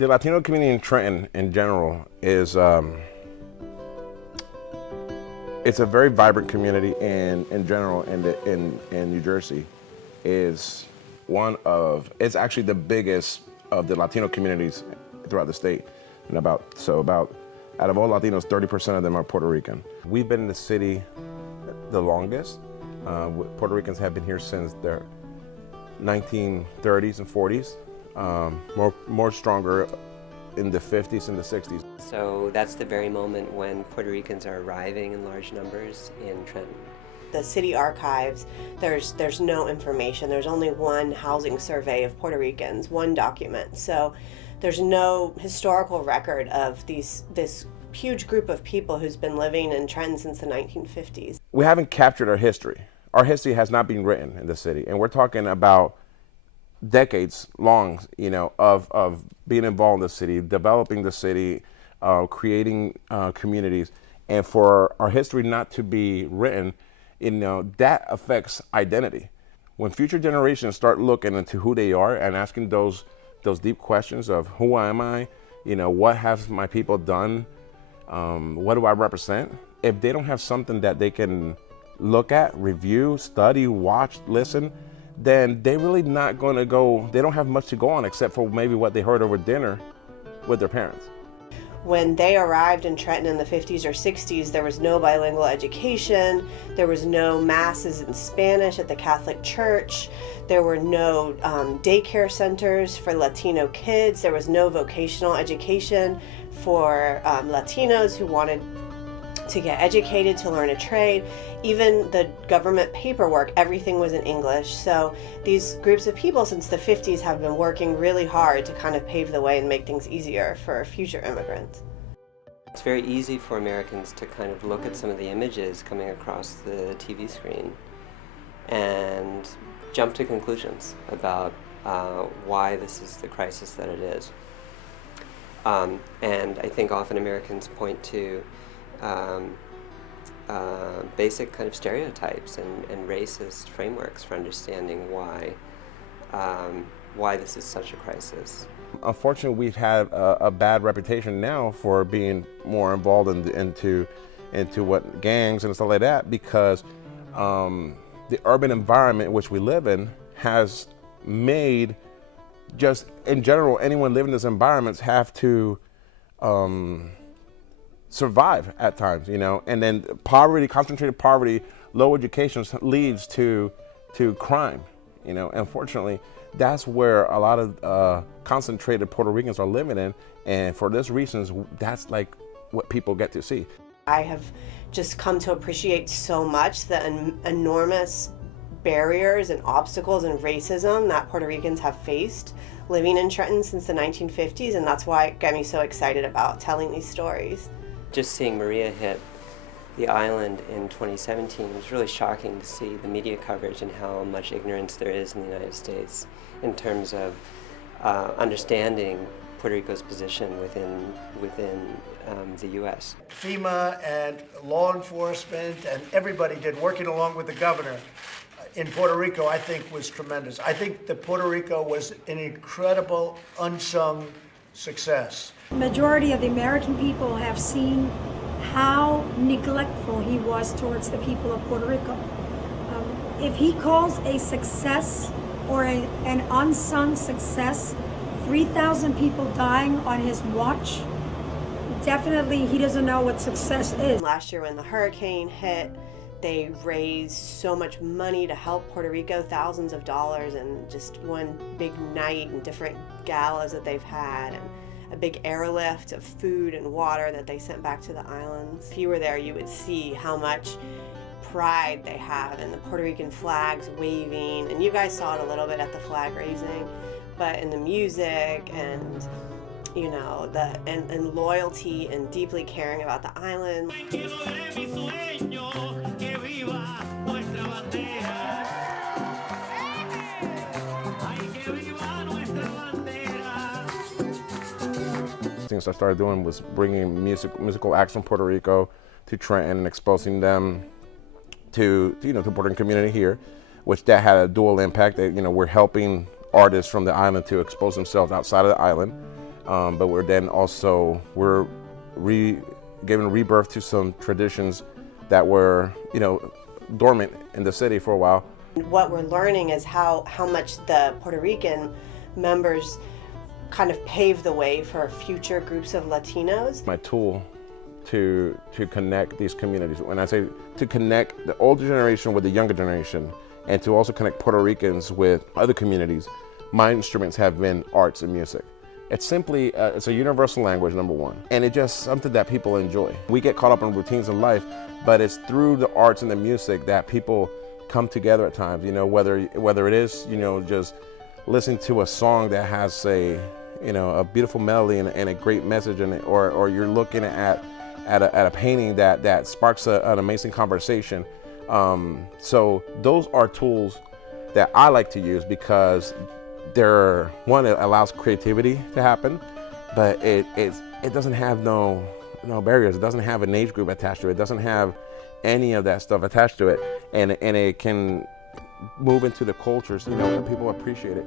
The Latino community in Trenton in general is it's a very vibrant community in general in New Jersey. Is it's actually the biggest of the Latino communities throughout the state. And about out of all Latinos, 30% of them are Puerto Rican. We've been in the city the longest. Puerto Ricans have been here since the 1930s and 40s. More stronger in the 50s and the 60s. So that's the very moment when Puerto Ricans are arriving in large numbers in Trenton. The city archives, there's no information. There's only one housing survey of Puerto Ricans, one document. So there's no historical record of this huge group of people who's been living in Trenton since the 1950s. We haven't captured our history. Our history has not been written in the city, and we're talking about decades long, of being involved in the city, developing the city, creating communities, and for our history not to be written, that affects identity. When future generations start looking into who they are and asking those deep questions of who am I, what have my people done, what do I represent? If they don't have something that they can look at, review, study, watch, listen, then they're really not going to go, they don't have much to go on except for maybe what they heard over dinner with their parents. When they arrived in Trenton in the 50s or 60s, there was no bilingual education, there was no masses in Spanish at the Catholic Church, there were no daycare centers for Latino kids, there was no vocational education for Latinos who wanted to get educated, to learn a trade. Even the government paperwork, everything was in English. So these groups of people since the 50s have been working really hard to kind of pave the way and make things easier for future immigrants. It's very easy for Americans to kind of look at some of the images coming across the TV screen and jump to conclusions about why this is the crisis that it is. And I think often Americans point to basic kind of stereotypes and racist frameworks for understanding why this is such a crisis. Unfortunately, we've had a bad reputation now for being more involved into what gangs and stuff like that, because the urban environment in which we live in has made, just in general, anyone living in these environments have to survive at times, and then poverty, concentrated poverty, low education leads to crime, Unfortunately, that's where a lot of concentrated Puerto Ricans are living in, and for those reasons, that's like what people get to see. I have just come to appreciate so much the enormous barriers and obstacles and racism that Puerto Ricans have faced living in Trenton since the 1950s, and that's why it got me so excited about telling these stories. Just seeing Maria hit the island in 2017 was really shocking to see the media coverage and how much ignorance there is in the United States in terms of understanding Puerto Rico's position within the U.S. FEMA and law enforcement and everybody did, working along with the governor in Puerto Rico, I think was tremendous. I think that Puerto Rico was an incredible unsung success. The majority of the American people have seen how neglectful he was towards the people of Puerto Rico. If he calls a success or an unsung success 3,000 people dying on his watch, definitely he doesn't know what success is. Last year when the hurricane hit, they raised so much money to help Puerto Rico, thousands of dollars, and just one big night and different galas that they've had, and a big airlift of food and water that they sent back to the islands. If you were there, you would see how much pride they have in the Puerto Rican flags waving, and you guys saw it a little bit at the flag raising, but in the music and and loyalty and deeply caring about the island. Things I started doing was bringing musical acts from Puerto Rico to Trenton and exposing them to the Puerto Rican community here, which that had a dual impact. That we're helping artists from the island to expose themselves outside of the island, but we're giving rebirth to some traditions that were, dormant in the city for a while. What we're learning is how much the Puerto Rican members kind of pave the way for future groups of Latinos. My tool to connect these communities. When I say to connect the older generation with the younger generation, and to also connect Puerto Ricans with other communities, my instruments have been arts and music. It's simply, it's a universal language, number one, and it's just something that people enjoy. We get caught up in routines of life, but it's through the arts and the music that people come together at times, whether it is, just listening to a song that has a beautiful melody and a great message in it, or you're looking at a painting that sparks an amazing conversation. So those are tools that I like to use because it allows creativity to happen, but it doesn't have no barriers. It doesn't have an age group attached to it. It doesn't have any of that stuff attached to it, and it can move into the cultures, and people appreciate it.